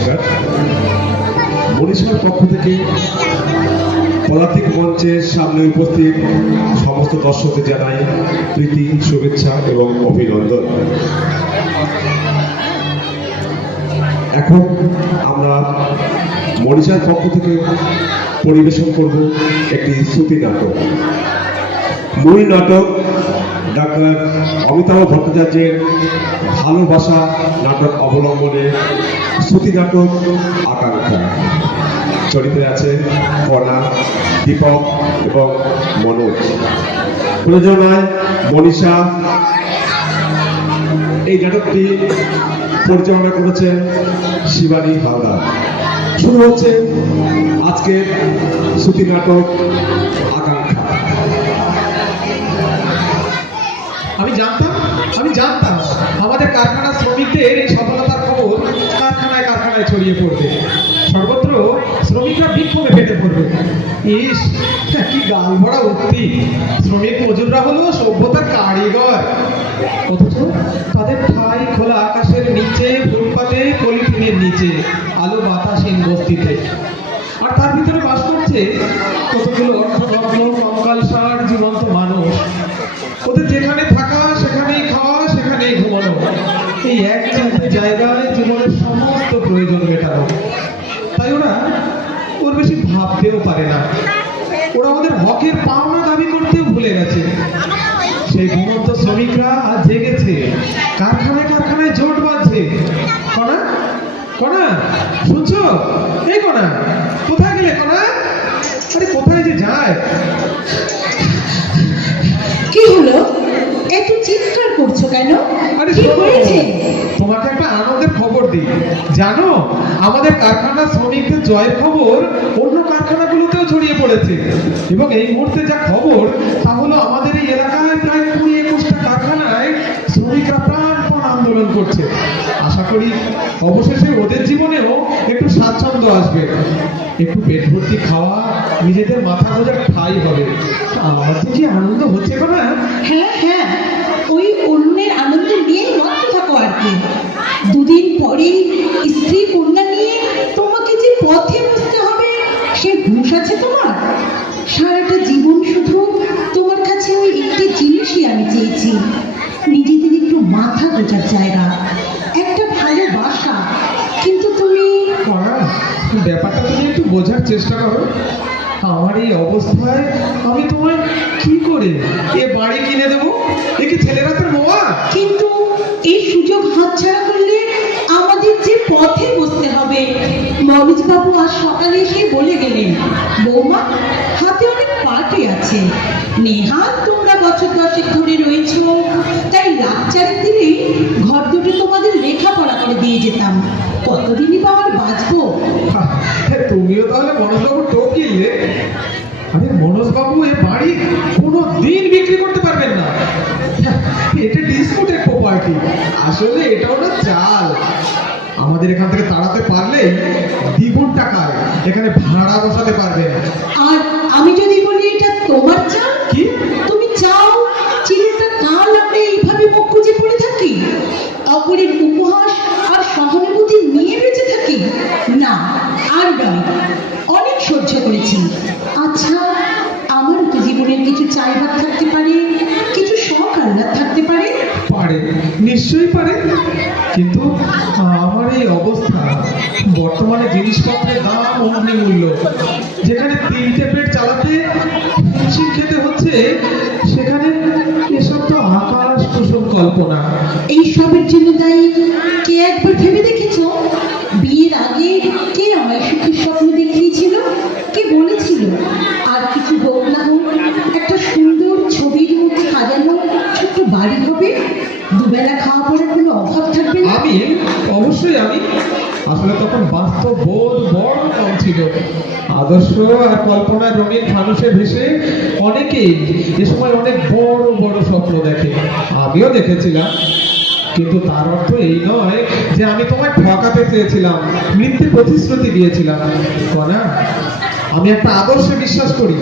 নমস্কার। মনীষার পক্ষ থেকে পদাতিক মঞ্চের সামনে উপস্থিত সমস্ত দর্শকদের জানাই প্রীতি, শুভেচ্ছা এবং অভিনন্দন। এখন আমরা মনীষার পক্ষ থেকে পরিবেশন করব একটি শ্রুতি নাটক। মূল নাটক ডাক্তার অমিতাভ ভট্টাচার্যের ভালোবাসা নাটক অবলম্বনে শ্রুতি নাটক আকাঙ্ক্ষা। চরিত্রে আছে কণা, দীপক এবং মনোজ। প্রযোজনায় মনীষা। এই নাটকটি পরিচালনা করেছেন শিবানী হালদার। শুরু হচ্ছে আজকের শ্রুতি নাটক আকাঙ্ক্ষা। আমি জানতাম আমাদের কারখানার শ্রমিকদের এই সফলতার খবর কারখানায় কারখানায় ছড়িয়ে পড়বে। সর্বত্র শ্রমিকরা বিক্ষোভে ফেটে পড়বে। ইস, কি গাল ভরা উক্তি! শ্রমিক মজুররা হলো সভ্যতার কারিগর, অথচ তাদের ঠাঁই খোলা আকাশের নিচে, ফুটপাতে, পলিথিনের নিচে, আলো বাতাসহীন বস্তিতে। আর তার ভিতরে বাস করছে কতগুলো অর্থনগ্ন কঙ্কালসার জীবন্ত মানুষ। ওদের যেখানে থাকা সেখানেই খাওয়া, সেখানেই ঘুমানো, এই এক জায়গায় জীবনের সমস্ত প্রয়োজন মেটানো। তাই ওর বেশি ভাবতেও পারে না। ওরা ওদের হকের পাওনা দাবি করতেও ভুলে গেছে। সেই ঘুমন্ত শ্রমিকরা আজ জেগেছে, কারখানায় কারখানায় জোট বাঁধছে। কণা, কণা, শুনছো? এই কণা, কোথায় গেলে কণা? আরে কোথায় যে যায়? কি হলো? এত চিৎকার করছো কেন? আরে কি হয়েছে? তোমাকে একটা আনন্দের খবর দিই। জানো, আমাদের কারখানার শ্রমিকদের জয়ের খবর অন্য কারখানাগুলোতেও ছড়িয়ে পড়েছে। এবং এই মুহূর্তে যা খবর তা হলো আমাদের এই এলাকায় প্রায় 20-21টা কারখানায় শ্রমিকরা প্রাণপণ আন্দোলন করছে। আশা করি অবশেষে ওদের জীবনেও একটু স্বাচ্ছন্দ্য আসবে, একটু পেট ভর্তি খাওয়া, নিজেদের মাথা গোজার ঠাঁই হবে। আমার যে কি আনন্দ হচ্ছে না! হ্যাঁ, ওই অন্যের আনন্দ নিয়ে মত থাকো আর কি। দুদিন পরেই স্ত্রী কন্যা নিয়ে তোমাকে যে পথে বসতে হবে সে হুঁশ আছে তোমার? সারাটা জীবন শুধু তোমার কাছে ওই একটি জিনিসই আমি চেয়েছি, নিজেদের একটু মাথা গোজার জায়গা, একটা ভালোবাসা। কিন্তু তুমি ব্যাপারটা তুমি একটু বোঝার চেষ্টা করো। আমার এই অবস্থায় আমি তোমায় কি করে এ বাড়ি কিনে দেবো? এ কি ছেলেরা তোর মোয়া? কিন্তু এই সুযোগ হাতছাড়া করলে আমাদের যে পথে বসতে হবে। মনোজ বাবু আজ সকালে এসে বলে গেলেন, বৌমা হাতে অনেক পার্টি আছে, নেহাত তোমরা বছর 10 ধরে রয়েছ, তাই লাখ-চারেক দিলেই ঘর দুটো তোমাদের লেখাপড়া করে দিয়ে যেতাম। কতদিনই বা আর বাঁচবো? তুমিও তাহলে মনোজবাবু ঠকিলে। আরে মনোজবাবু এ বাড়ি কোনো দিন বিক্রি করতে পারবেন না। এটা ডিসপুটেড প্রপার্টি, আসলে এটা ওটা চাল। আমাদের এখান থেকে তাড়াতে পারলে দ্বিগুণ টাকায় এখানে ভাড়া বসাতে পারবেন। আর আমি যদি বলি এটা তোমার চাল, কি তুমি চাও চিরটা কাল আমরা এইভাবে মুখ খুঁজে পড়ে থাকি, অপরের উপহাস আর সহানুভূতি নিয়ে বেঁচে থাকি? না, আর নয়, অনেক সহ্য করেছি। আচ্ছা, আমার তো জীবনের কিছু চাহিদা থাকতে পারে, কিছু শখ আহ্লাদ থাকতে পারে। পারে, নিশ্চয়ই পারে। কিন্তু আমার এই অবস্থা, বর্তমানে জিনিসপত্রের দাম অগ্নিমূল্য, যেখানে 3টে পেট চালাতে হিমশিম খেতে হচ্ছে, সেখানে এসব তো আকাশ কুসুম কল্পনা। এই সবের জন্য দায়ী কে একবার ভেবে দেখেছো? বিয়ের আগে কে আমায় সুখের স্বপ্ন দেখিয়েছিল? কে বলেছিল আর কিছু হোক না হোক একটা সুন্দর ছবির মধ্যে সাজানো ছোট্ট বাড়ি হবে, দুবেলা খাওয়া পড়ার কোনো অভাব থাকবে না? অবশ্যই আমি। আসলে তখন বাস্তব বোধ বড় কম ছিল। আদর্শ আর কল্পনায় রঙিন ফানুষে ভেসে অনেকেই এ সময় অনেক বড় বড় স্বপ্ন দেখে, আমিও দেখেছিলাম। কিন্তু তার অর্থ এই নয় যে আমি তোমায় ঠকাতে চেয়েছিলাম, মিথ্যে প্রতিশ্রুতি দিয়েছিলাম। না, আমি একটা আদর্শে বিশ্বাস করি,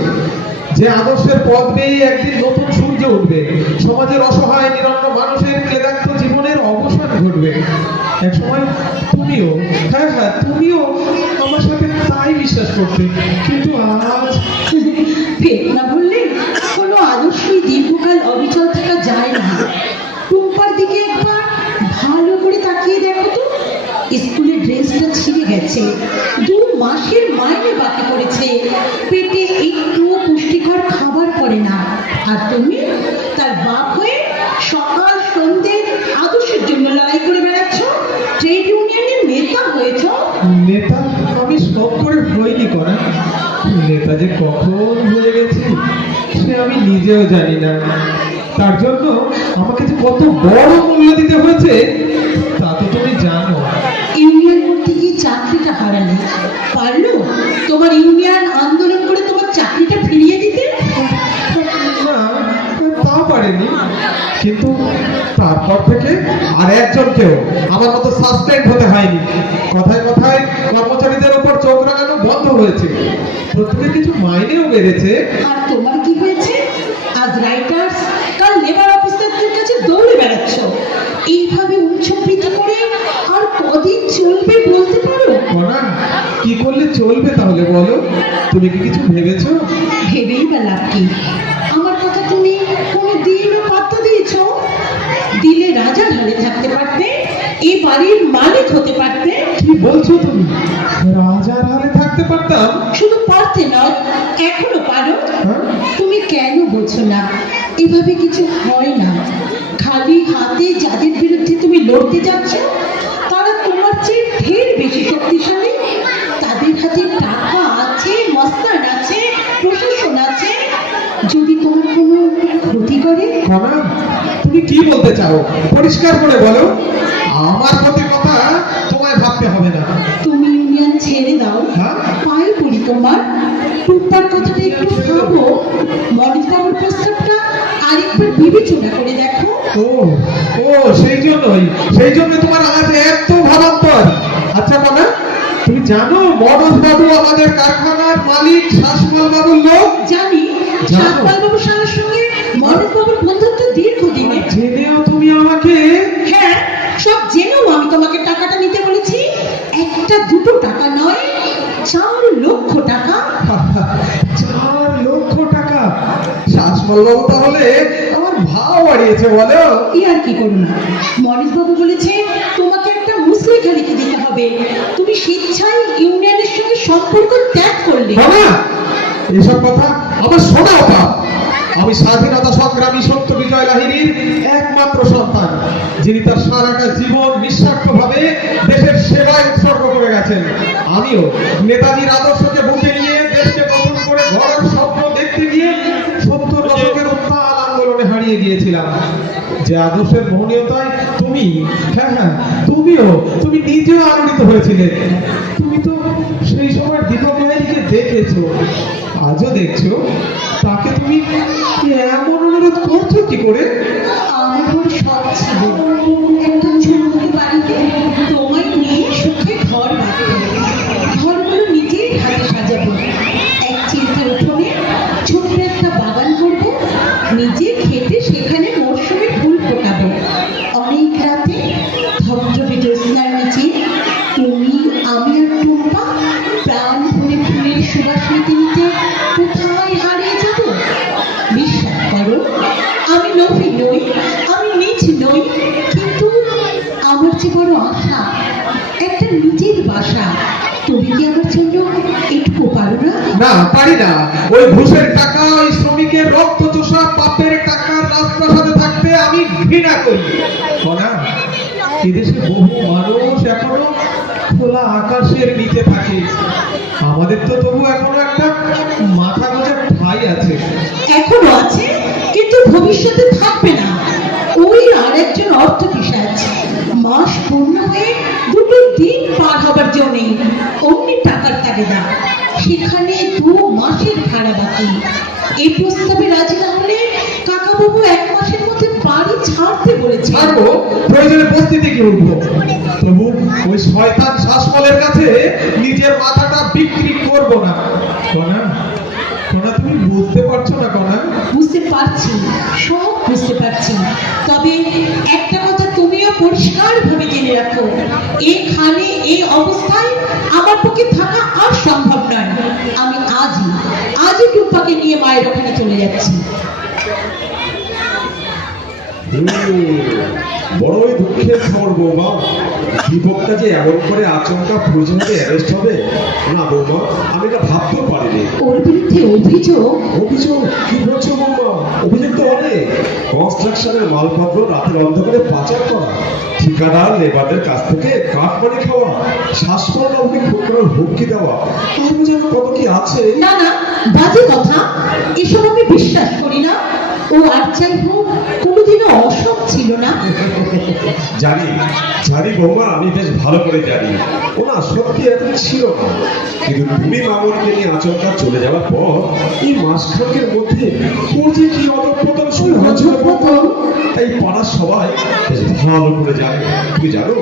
যে আদর্শের পথ বেয়ে একদিন নতুন সূর্য উঠবে, সমাজের অসহায় নিরন্ন মানুষের ক্লেদাক্ত জীবনের অবসান ঘটবে। এক সময় তুমি তুমিও, হ্যাঁ হ্যাঁ, তুমিও আমার সাথে তাই বিশ্বাস করতে, কিন্তু আজ পেট না ভরলে কোনো আদর্শই দীর্ঘকাল অবিচল থাকা যায় না। টুম্পার দিকে একবার ভালো করে তাকিয়ে দেখো তো, স্কুলের ড্রেসটা ছিঁড়ে গেছে, 2 মাসের মাইনে বাকি পড়েছে, পেটে একটুও পুষ্টিকর খাবার পড়ে না, আর তুমি তার বাপ হয়ে সকাল সন্ধ্যে আদর্শের জন্য লড়াই করে বেড়াচ্ছ, ট্রেড ইউনিয়নের নেতা হয়েছ। নেতা আমি সব করে হইনি করা, নেতা যে কখন হয়ে গেছি সে আমি নিজেও জানি না। তার জন্য আমাকে যে কত বড় মূল্য দিতে হয়েছে তা তো তুমি জানো। ইউনিয়ন করতে গিয়ে চাকরিটা হারালে, পারলো তোমার ইউনিয়ন আন্দোলন করে তোমার চাকরিটা ফিরিয়ে দিতে? না, তা পারেনি, কিন্তু তারপর থেকে আর একজনকেও আমার মতো সাসপেন্ড হতে হয়নি। কথায় কথায় কর্মচারীদের উপর চোখ রাখানো বন্ধ হয়েছে, প্রথমে কিছু মাইনেও বেড়েছে। আর তোমার কি হয়েছে? আজ রাইটার্স, কাল লেবার অফিসারদের কাছে দৌড়ে বেড়াচ্ছ। এইভাবে উচ্চবৃত্তি করে আর কদিন চলবে বলতে পারো? কনা, কি করলে চলবে তাহলে বলো? তুমি কি কিছু ভেবেছো? ভেবেই বা লাভ কি? আমার কথা তুমি কোনো দিনও পাত্তা দিয়েছ? দিলে রাজার হালে থাকতে পারতে, এই বাড়ির মালিক হতে পারতে। কি বলছো তুমি? রাজার হালে থাকতে পারতাম? শুধু পারতে নয়, এখনো পারো। হ্যাঁ? তুমি কেন বোঝো না? এভাবে কিছু হয় না। খালি হাতে যাদের বিরুদ্ধে তুমি লড়তে যাচ্ছ তারা তোমার চেয়ে ঢের বেশি শক্তিশালী। তাদের হাতে টাকা আছে, মস্তান আছে, প্রশাসন আছে। যদি তোমার কোনো ক্ষতি করে, কনা, তুমি কি বলতে চাও? পরিষ্কার করে বলো। আমার ক্ষতির কথা তোমায় ভাবতে হবে না। তুমি ইউনিয়ন ছেড়ে দাও। হ্যাঁ? পায়ে পড়ি তোমার। টুকটার কথাটা একটু ভাবো। মনিতার প্রস্তাবটা আরেকবার বিবেচনা করে দেখো। ও ও, সেই জন্য তোমার আজ এত ভাবান্তর। আচ্ছা কনা, তুমি জানো মনোজ বাবু আমাদের কারখানার মালিক শাসমল বাবুর লোক? জানি, জানো? সাতপাল বাবু সারার সঙ্গে মনোজ বাবুর বন্ধুত্ব দীর্ঘদিনের। জেনেও তুমি আমাকে? হ্যাঁ, সব জেনেও আমি তোমাকে টাকাটা নিতে বলেছি। 1-2 টাকা নয়, 4 লক্ষ টাকা। 4 লক্ষ টাকা? শাসমল বাবু তাহলে আমার ভাও বাড়িয়েছে বলো? কি আর কি করো না, মনোজ বাবু বলেছে তোমাকে একটা মুসলিখা লিখে দিতে হবে। তুমি স্বেচ্ছায় ইউনিয়নের সঙ্গে সম্পর্ক ত্যাগ করলে। বাবা, এসব কথা আমার শোনাও পাপ। আমি স্বাধীনতা সংগ্রামী সত্য বিজয় লাহিড়ীর একমাত্র সন্তান, যিনি তার সারাটা জীবন নিঃস্বার্থভাবে দেশের সেবায় উৎসর্গ করে গেছেন। আমিও নেতাজির আদর্শকে বুকে নিয়ে দেশকে নতুন করে গড়ার স্বপ্ন দেখতে গিয়ে 70 দশকের উত্তাল আন্দোলনে হারিয়ে গিয়েছিলাম। যে আদর্শের মোহনীয়তায় তুমি, হ্যাঁ হ্যাঁ, তুমি নিজেও আনন্দিত হয়েছিলে। তুমি তো সেই সময় দীপক লাহিড়ীকে দেখেছো, আজও দেখছো। তাকে তুমি এমন অনুরোধ করছো কি করে? আমার বড় শখ ছিল একটা ছোট্ট বাড়িতে তোমায় নিয়ে সুখে ঘর বাঁধবো। ঘরগুলো নিজেই হাতে সাজাবো। এক চিন্তার উঠোনে ছোট্ট একটা বাগান করবো, নিজে খেতে সেখানে মরশুমে ফুল ফোটাবো। অনেক রাতে ধবধবে জ্যোৎস্নার নিচে তুমি, আমি আর টুম্পা প্রাণ ভরে ফুলের সুবাস নিতে নিতে কোথায় হারিয়ে যাব। বিশ্বাস করো, আমি লোভী নই, আমি নীচ নই, কিন্তু আমার যে বড় আশা, একটা নিজের বাসা। তুমি কি আমার জন্য একটু পারো না? না, পারি না। ওই ঘুষের টাকা, ওই শ্রমিকের রক্ত চোষা পাপের টাকার রাজপ্রাসাদে থাকতে আমি ঘৃণা করি। কনা, এদেশে বহু মানুষ এখনো খোলা আকাশের নিচে থাকে। আমাদের তো তবু এখনো একটা মাথা গোজার ঠাঁই আছে। এখনো আছে, কিন্তু ভবিষ্যতে থাকবে না। ওই আরেকজন অর্থ পিশাচ মাস পূর্ণ হয়ে 2 দিন পার হবার জন্যে অমনি টাকার তাগিদা, সেখানে 2 মাসের ভাড়া বাকি। এই প্রস্তাবে রাজি না হলে কাকাবাবু 1 মাসের মধ্যে বাড়ি ছাড়তে বলেছে। ছাড়বো, প্রয়োজনে বস্তিতে গিয়ে উঠবো। তবু ওই শয়তান শাসমলের কাছে নিজের মাথাটা বিক্রি করবো না। কনা, কনা, তুমি বুঝতে পারছো না কনা? বুঝতে পারছি, সব বুঝতে পারছি। তবে একটা কথা তুমিও পরিষ্কার ভাবে জেনে রাখো, স্থানে এই অবস্থায় আমার পক্ষে থাকা আর সম্ভব নয়। আমি আজই টুম্পাকে নিয়ে মায়ের ওখানে চলে যাচ্ছি। বড়ই দুঃখের খবর বৌমা, দীপকটা যে এমন করে আচমকা প্রয়োজনে অ্যারেস্ট হবে না বৌমা, আমি এটা ভাবতেও পারিনি। ওর বিরুদ্ধে অভিযোগ? অভিযোগ? কি বলছো বৌমা? অভিযোগ তো অনেক। কনস্ট্রাকশনের মালপত্র রাতের অন্ধকারে পাচার করা, ঠিকাদার লেবারদের কাছ থেকে কাঠমানি খাওয়া, শ্বাসফলকে খুব করে হুমকি দেওয়া, আরো যেন কত কি আছে। না না, বাজে কথা, এসব আমি বিশ্বাস করি না। ও আর যাই হোক কোনোদিনও অসৎ ছিল না। জানি জানি বৌমা, আমি বেশ ভালো করে জানি ও না সত্যি এতদিন ছিল না, কিন্তু তুমি মামুনকে নিয়ে আচমকা চলে যাওয়ার পর এই মাসখানেকের মধ্যে ওর যে কি অধঃপতন শুরু হয়েছিল প্রথম, তাই পাড়ার সবাই বেশ ভালো করে জানে। তুমি জানো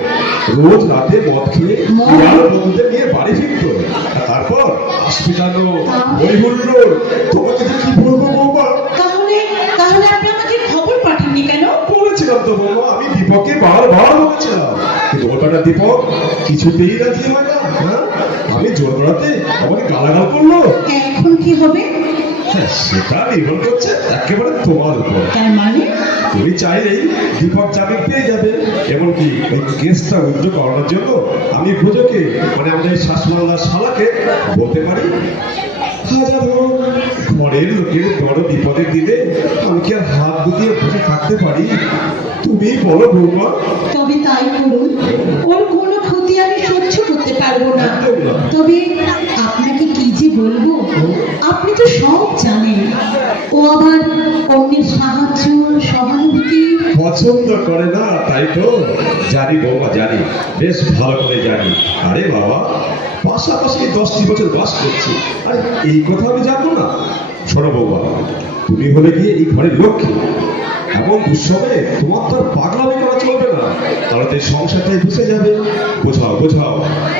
রোজ রাতে মদ খেয়ে আর বন্ধুদের নিয়ে বাড়ি ফিরতো, আর তারপর হসপিটাল বইহুল্ল, তোমাকে যে কি বলবো বৌমা। তাহলে আপনি আমাকে খবর পাঠাননি কেন? বলেছিলাম তো বৌমা, আমি দীপককে বারবার বলেছিলাম, কিন্তু ওটা দীপক কিছুতেই রাজি হয় না। হ্যাঁ, আমি জোর করাতে আমাকে গালাগাল করলো। এখন কি হবে? হ্যাঁ, সেটা নির্ভর করছে একেবারে তোমার উপর। তার মানে তুমি চাইলেই দীপক জামিন পেয়ে যাবে। এমনকি ওই কেসটা উদ্যোগ করানোর জন্য আমি ভোজকে মানে আমাদের এই শাসমাল্লার শালাকে বলতে পারি, হাজার হোক ঘরের লোকের বড় বিপদের দিনে আমি কি আর হাত গুটিয়ে বসে থাকতে পারি? তুমি বলো বৌমা। তবে তাই করুন, ওর কোনো ক্ষতি আমি সহ্য করতে পারবো না। তবে আপনাকে কি যে বলবো, আপনি তো সব জানেন। ও আবার অন্যের সাহায্য সহানুভূতি পছন্দ করে না, তাই তো? জানি বৌমা, জানি, বেশ ভালো করে জানি। আরে বাবা, পাশাপাশি 10টি বছর বাস করছি, আরে এই কথা আমি জানবো না? শোনো বৌমা, তুমি হলে গিয়ে এই ঘরের লক্ষ্মী, এমন দুঃসময়ে তোমার তো আর পাগলামি করা চলবে না, তাহলে তো সংসারটাই বুঝে যাবে। বোঝাও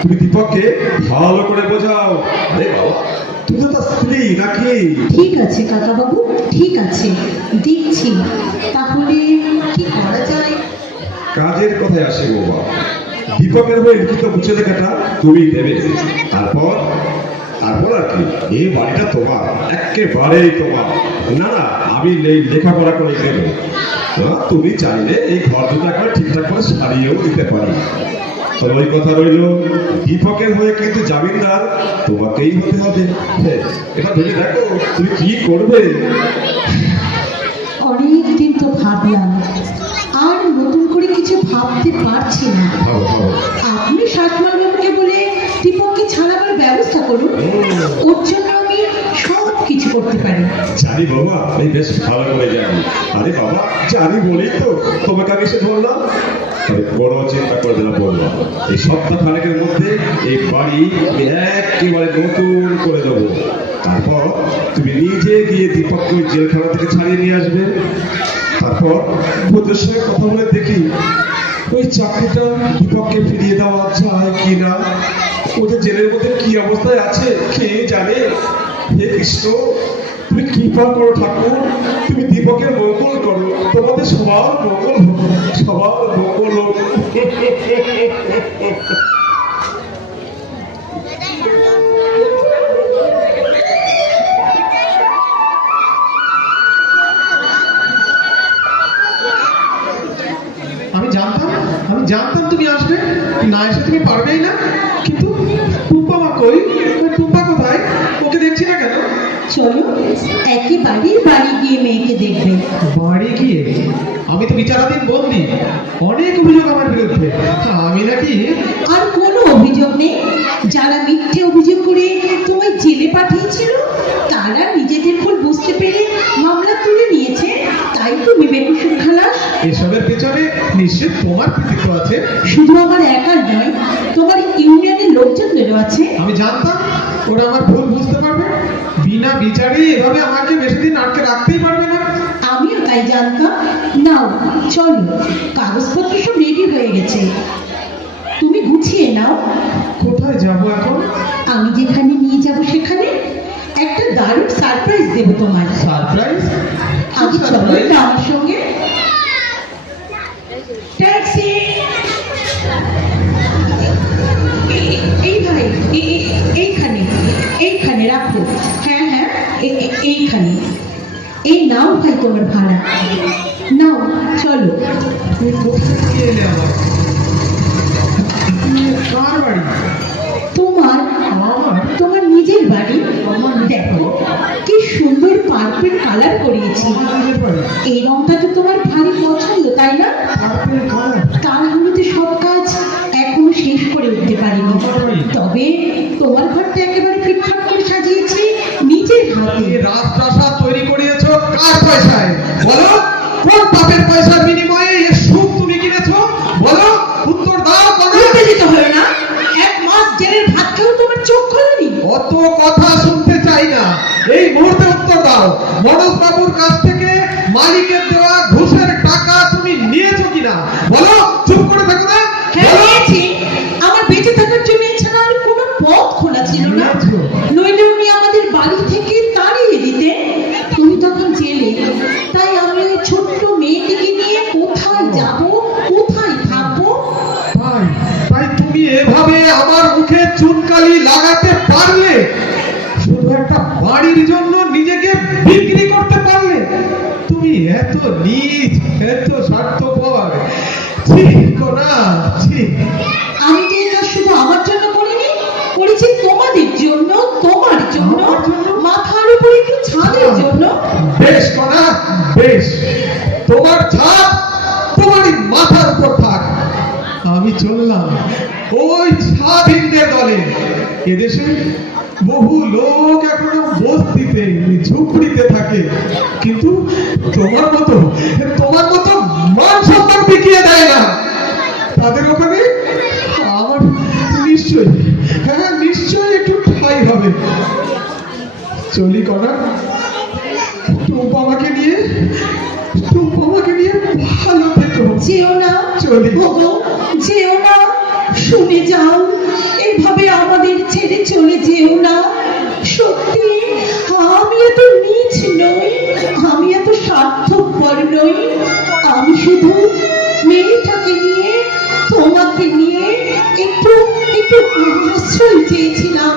তুমি দীপককে ভালো করে বোঝাও। আরে বাবা, তুমি তো তার স্ত্রী নাকি? ঠিক আছে কাকাবাবু, ঠিক আছে, দেখছি তাহলে কি করা যায়। কাজের কথায় আসে বাবা, দীপকের হয়ে লিখিত বুঝে লেখাটা তুমি দেবে। তারপর আর কি, এই বাড়িটা তোমার, একেবারেই তোমার। না আমি লেখাপড়া করে দেবো। তুমি চাইলে এই ঘর দুটো করে ঠিকঠাক করে সারিয়েও দিতে পারি। তবে ওই কথা রইল, দীপকের হয়ে কিন্তু জামিনদার তোমাকেই হতে হবে। এটা ভেবে দেখো তুমি কি করবে। অনেকদিন তো ভাবলাম, আর নতুন করে কিছু ভাবতে পারছি না। আপনি শাসমালবাবুকে বলে দীপককে ছাড়াবার ব্যবস্থা করুন, ওর জন্য আমি সব কিছু করতে পারি। জানি বাবা, আমি বেশ ভালো করে জানি। আরে বাবা, জানি বলেই তো তোমাকে আমি এসে বললাম। তবে বড় চিন্তা করে দিলাম বললাম, এই সপ্তাহ খানেকের মধ্যে এই বাড়ি আমি একেবারে নতুন করে দেবো। তারপর তুমি নিজে গিয়ে দীপককে জেলখানা থেকে ছাড়িয়ে নিয়ে আসবে। তারপর ওদের সঙ্গে কথা বলে দেখি ওই চাকরিটা দীপককে ফিরিয়ে দেওয়া যায় কিনা। ওদের জেলের মধ্যে কি অবস্থায় আছে কে জানে। হে কৃষ্ণ, তুমি কৃপা করো ঠাকুর, তুমি দীপকের মঙ্গল করো, তোমাদের সবার মঙ্গল হোক, সবার মঙ্গল হোক। আমি জানতাম তুমি আসবে, না এসে তুমি পারবেই না। কিন্তু টুম্পা মা কই? টুম্পা কোথায়? ওকে দেখছি না কেন? চলো একেবারে বাড়ি গিয়ে মেয়েকে দেখবে। বাড়ি গিয়ে? আমি তো বিচারাধীন বন্দী, অনেক অভিযোগ আমার বিরুদ্ধে। আমি নাকি? আর কোনো অভিযোগ নেই। যারা মিথ্যে অভিযোগ করে তোমায় জেলে পাঠিয়েছিল তারা নিজেদের ভুল বুঝতে পেরে মামলা তুলে নিয়েছে, তাই তুমি বেকসুর খালাস। এসবের পেছনে নিশ্চিত তোমার কৃতিত্ব আছে। শুধু আমার একার নয়, তোমার ইউনিয়নের লোকজনেরও আছে। আমি জানতাম ওরা আমার ভুল বুঝতে পারবে, বিনা বিচারে এভাবে আমাকে বেশি দিন আটকে রাখতেই পারবে না। আমিও তাই জানতাম। নাও চলো, কাগজপত্র সব রেডি হয়ে গেছে, তুমি গুছিয়ে নাও। কোথায় যাব এখন? আমি যেখানে নিয়ে যাব সেখানে একটা দারুণ সারপ্রাইজ দেবো তোমার। সারপ্রাইজ? আগে চলো না আমার সঙ্গে। ট্যাক্সি। এখানে। এই নাও ভাই তোমার ভাড়া, নাও চলো। তুমি কোথায় নিয়ে এলে আমার? কার বাড়ি? তোমার আমার? তোমার নিজের বাড়ি। আমার দেখো কি সুন্দর পার্পেল কালার করিয়েছি। আমার নিজের বাড়ি? এই রংটা তো তোমার ভারী পছন্দ, তাই না? Purple colour? তারগুলোতে সব কাজ এখনো শেষ করে উঠতে পারিনি, তবে তোমার ঘরটা একেবারে ঠিকঠাক করে সাজিয়েছি নিজের হাতে। এই রাজপ্রাসাদ তৈরি করিয়েছো কার পয়সায়? বলো, কোন পাপের পয়সার বিনিময়ে এই সুখ তুমি কিনেছো? বলো, উত্তর দাও। বলতে যেতে হলো না, 1 মাস জেলের ভাত খেয়েও তোমার চোখ খোলেনি। অত কথা শুনতে চাই না, এই মুহূর্তে উত্তর দাও। মনোজ বাবুর কাছ থেকে মালিকের দেওয়া ঘুষের টাকা তুমি নিয়েছো কিনা? বলো, চুপ করে থাকো না। হ্যাঁ বলো। নিয়েছি, আমার বেঁচে থাকার জন্য এছাড়া আর কোনো পথ খোলা ছিল না, নিয়েছো? নইলে উনি আমাদের বাড়ি থেকে তাড়িয়ে দিতে। তুমি তখন জেলে, তাই আমি ওই ছোট্ট মেয়েটিকে নিয়ে কোথায় যাব, কোথায় থাকবো? তাই তুমি এভাবে আমার মুখে চুনকালি লাগাতে পারলে? শুধু একটা বাড়ির জন্য নিজেকে বিক্রি করতে পারলে? তুমি এত নীচ, এত স্বার্থপর। ঠিক না? ঠিক। আমি তো এটা শুধু আমার জন্য করিনি, করেছি তোমাদের জন্য, তোমার জন্য, আমার জন্য? মাথার উপরে একটু ছাদের জন্য। বেশ কনা, বেশ। তোমার ছাদ তোমারই মাথার উপর থাক। আমি চললাম ওই স্বাধীনদের দলে। এদেশে বহু লোক এখনো বস্তিতে, ঝুপড়িতে থাকে, কিন্তু তোমার মতো মান সম্মান বিকিয়ে দেয় না। তাদের ওখানে আমার নিশ্চয়ই, হ্যাঁ নিশ্চয়ই একটু ঠাঁই হবে। চলি কনা, টুম্পামাকে নিয়ে ভালো থেকো। যেও না, চলি। ওগো, যেও না, শুনে যাও, এভাবে আমাদের ছেড়ে চলে যেও না। সত্যি আমি এত নীচ নই, আমি এত স্বার্থপর নই। আমি শুধু মেয়েটাকে নিয়ে, তোমাকে নিয়ে একটু একটু আশ্রয় চেয়েছিলাম।